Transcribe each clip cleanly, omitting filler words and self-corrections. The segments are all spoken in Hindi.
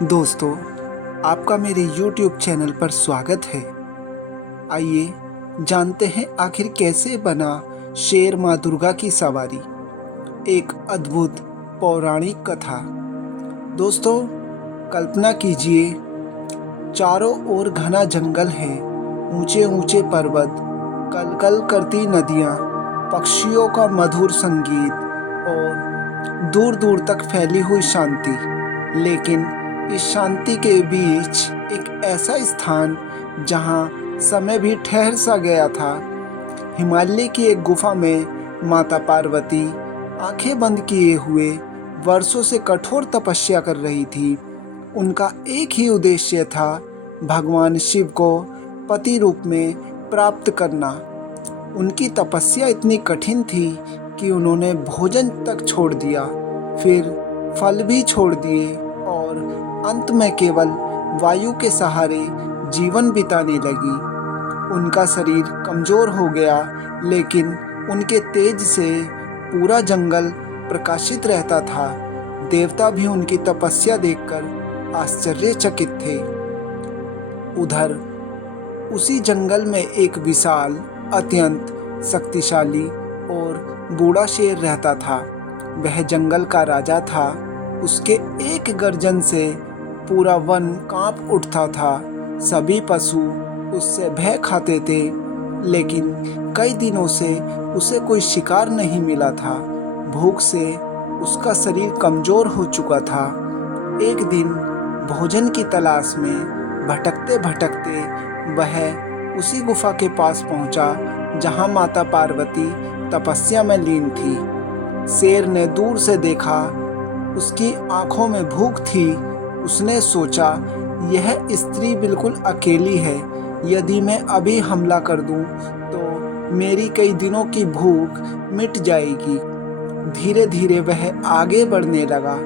दोस्तों, आपका मेरे YouTube चैनल पर स्वागत है। आइए जानते हैं आखिर कैसे बना शेर माँ दुर्गा की सवारी, एक अद्भुत पौराणिक कथा। दोस्तों, कल्पना कीजिए, चारों ओर घना जंगल है, ऊंचे ऊंचे पर्वत, कलकल करती नदियाँ, पक्षियों का मधुर संगीत और दूर दूर तक फैली हुई शांति। लेकिन इस शांति के बीच एक ऐसा स्थान जहाँ समय भी ठहर सा गया था। हिमालय की एक गुफा में माता पार्वती आंखें बंद किए हुए वर्षों से कठोर तपस्या कर रही थी। उनका एक ही उद्देश्य था, भगवान शिव को पति रूप में प्राप्त करना। उनकी तपस्या इतनी कठिन थी कि उन्होंने भोजन तक छोड़ दिया, फिर फल भी छोड़ दिए और अंत में केवल वायु के सहारे जीवन बिताने लगी। उनका शरीर कमजोर हो गया, लेकिन उनके तेज से पूरा जंगल प्रकाशित रहता था। देवता भी उनकी तपस्या देखकर आश्चर्यचकित थे। उधर उसी जंगल में एक विशाल, अत्यंत शक्तिशाली और बूढ़ा शेर रहता था। वह जंगल का राजा था। उसके एक गर्जन से पूरा वन कांप उठता था। सभी पशु उससे भय खाते थे, लेकिन कई दिनों से उसे कोई शिकार नहीं मिला था। भूख से उसका शरीर कमजोर हो चुका था। एक दिन भोजन की तलाश में भटकते भटकते वह उसी गुफा के पास पहुंचा जहां माता पार्वती तपस्या में लीन थी। शेर ने दूर से देखा, उसकी आंखों में भूख थी। उसने सोचा, यह स्त्री बिल्कुल अकेली है। यदि मैं अभी हमला कर दूं तो मेरी कई दिनों की भूख मिट जाएगी। धीरे धीरे वह आगे बढ़ने लगा,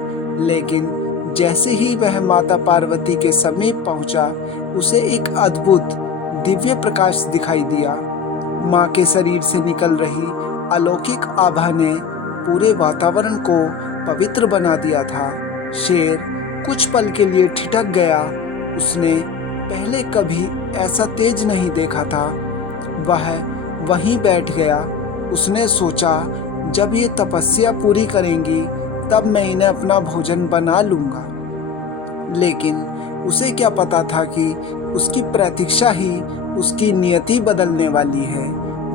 लेकिन जैसे ही वह माता पार्वती के समीप पहुंचा, उसे एक अद्भुत दिव्य प्रकाश दिखाई दिया। माँ के शरीर से निकल रही अलौकिक आभा ने पूरे वातावरण को पवित्र बना दिया था। शेर कुछ पल के लिए ठिठक गया। उसने पहले कभी ऐसा तेज नहीं देखा था। वह वहीं बैठ गया। उसने सोचा, जब ये तपस्या पूरी करेंगी तब मैं इन्हें अपना भोजन बना लूँगा। लेकिन उसे क्या पता था कि उसकी प्रतीक्षा ही उसकी नियति बदलने वाली है।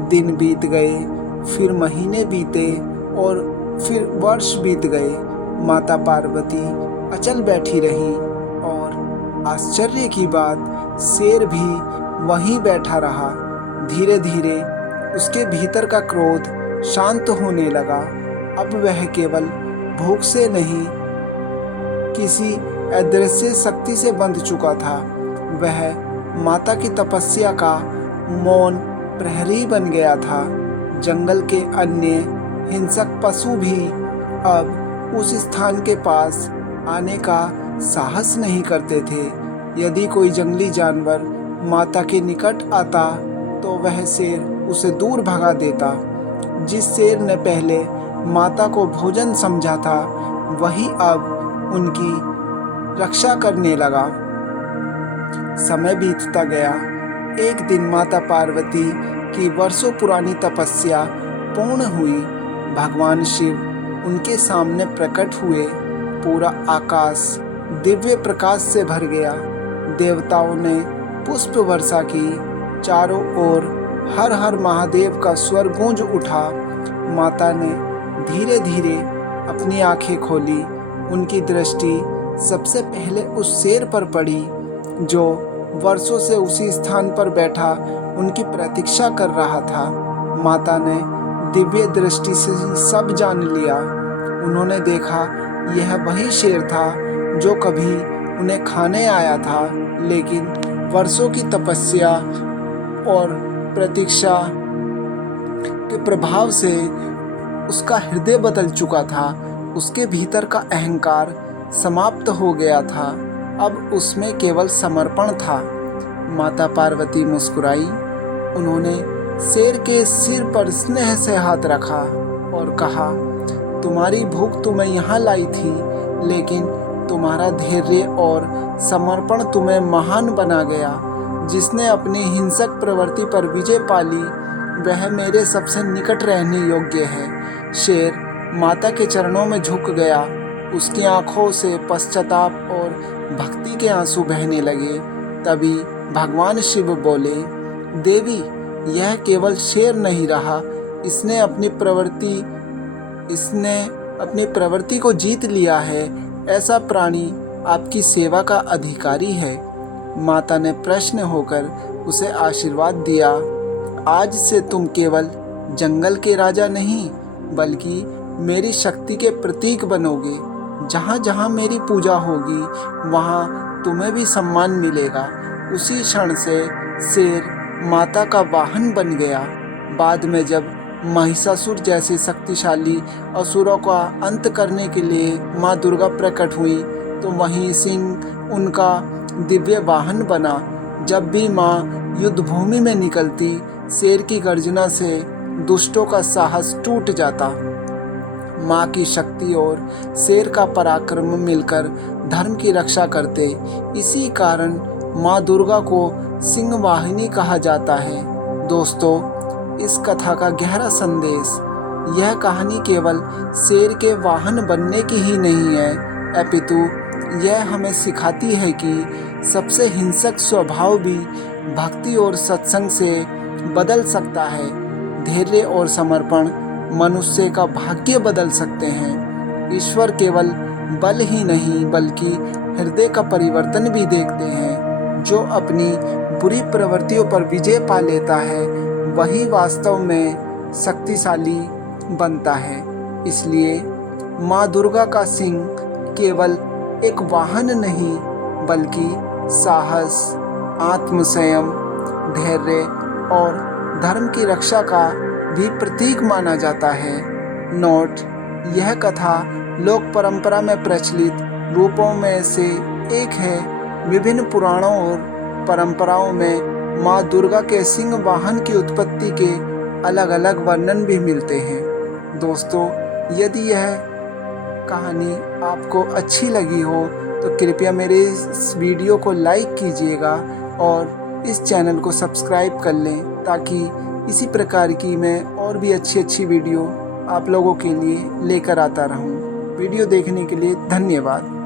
दिन बीत गए, फिर महीने बीते और फिर वर्ष बीत गए। माता पार्वती अचल बैठी रही और आश्चर्य की बात, शेर भी वहीं बैठा रहा। धीरे धीरे उसके भीतर का क्रोध शांत होने लगा। अब वह केवल भूख से नहीं, किसी अदृश्य शक्ति से बंध चुका था। वह माता की तपस्या का मौन प्रहरी बन गया था। जंगल के अन्य हिंसक पशु भी अब उस स्थान के पास आने का साहस नहीं करते थे। यदि कोई जंगली जानवर माता के निकट आता तो वह शेर उसे दूर भगा देता। जिस शेर ने पहले माता को भोजन समझा था, वही अब उनकी रक्षा करने लगा। समय बीतता गया। एक दिन माता पार्वती की वर्षों पुरानी तपस्या पूर्ण हुई। भगवान शिव उनके सामने प्रकट हुए। पूरा आकाश दिव्य प्रकाश से भर गया। देवताओं ने पुष्प वर्षा की। चारों ओर हर हर महादेव का स्वर गूंज उठा। माता ने धीरे धीरे अपनी आंखें खोली। उनकी दृष्टि सबसे पहले उस शेर पर पड़ी जो वर्षों से उसी स्थान पर बैठा उनकी प्रतीक्षा कर रहा था। माता ने दिव्य दृष्टि से सब जान लिया। उन्होंने देखा, यह वही शेर था जो कभी उन्हें खाने आया था, लेकिन वर्षों की तपस्या और प्रतीक्षा के प्रभाव से उसका हृदय बदल चुका था। उसके भीतर का अहंकार समाप्त हो गया था। अब उसमें केवल समर्पण था। माता पार्वती मुस्कुराई। उन्होंने शेर के सिर पर स्नेह से हाथ रखा और कहा, तुम्हारी भूख तो मैं यहाँ लाई थी, लेकिन तुम्हारा धैर्य और समर्पण तुम्हें महान बना गया। जिसने अपनी हिंसक प्रवृत्ति पर विजय पा ली वह मेरे सबसे निकट रहने योग्य है। शेर माता के चरणों में झुक गया। उसकी आंखों से पश्चाताप और भक्ति के आंसू बहने लगे। तभी भगवान शिव बोले, देवी, यह केवल शेर नहीं रहा, इसने अपनी प्रवृत्ति को जीत लिया है। ऐसा प्राणी आपकी सेवा का अधिकारी है। माता ने प्रसन्न होकर उसे आशीर्वाद दिया। आज से तुम केवल जंगल के राजा नहीं बल्कि मेरी शक्ति के प्रतीक बनोगे। जहाँ जहाँ मेरी पूजा होगी वहाँ तुम्हें भी सम्मान मिलेगा। उसी क्षण से शेर माता का वाहन बन गया। बाद में जब महिषासुर जैसे शक्तिशाली असुरों का अंत करने के लिए माँ दुर्गा प्रकट हुई तो वहीं सिंह उनका दिव्य वाहन बना। जब भी माँ युद्ध भूमि में निकलती शेर की गर्जना से दुष्टों का साहस टूट जाता। माँ की शक्ति और शेर का पराक्रम मिलकर धर्म की रक्षा करते। इसी कारण माँ दुर्गा को सिंह वाहिनी कहा जाता है। दोस्तों, इस कथा का गहरा संदेश, यह कहानी केवल शेर के वाहन बनने की ही नहीं है, अपितु यह हमें सिखाती है कि सबसे हिंसक स्वभाव भी भक्ति और सत्संग से बदल सकता है। धैर्य और समर्पण मनुष्य का भाग्य बदल सकते हैं। ईश्वर केवल बल ही नहीं बल्कि हृदय का परिवर्तन भी देखते हैं। जो अपनी बुरी प्रवृत्तियों पर विजय पा लेता है वही वास्तव में शक्तिशाली बनता है। इसलिए माँ दुर्गा का सिंह केवल एक वाहन नहीं बल्कि साहस, आत्मसंयम, धैर्य और धर्म की रक्षा का भी प्रतीक माना जाता है। नोट: यह कथा लोक परंपरा में प्रचलित रूपों में से एक है। विभिन्न पुराणों और परंपराओं में माँ दुर्गा के सिंह वाहन की उत्पत्ति के अलग अलग वर्णन भी मिलते हैं। दोस्तों, यदि यह कहानी आपको अच्छी लगी हो तो कृपया मेरे इस वीडियो को लाइक कीजिएगा और इस चैनल को सब्सक्राइब कर लें ताकि इसी प्रकार की मैं और भी अच्छी वीडियो आप लोगों के लिए लेकर आता रहूं। वीडियो देखने के लिए धन्यवाद।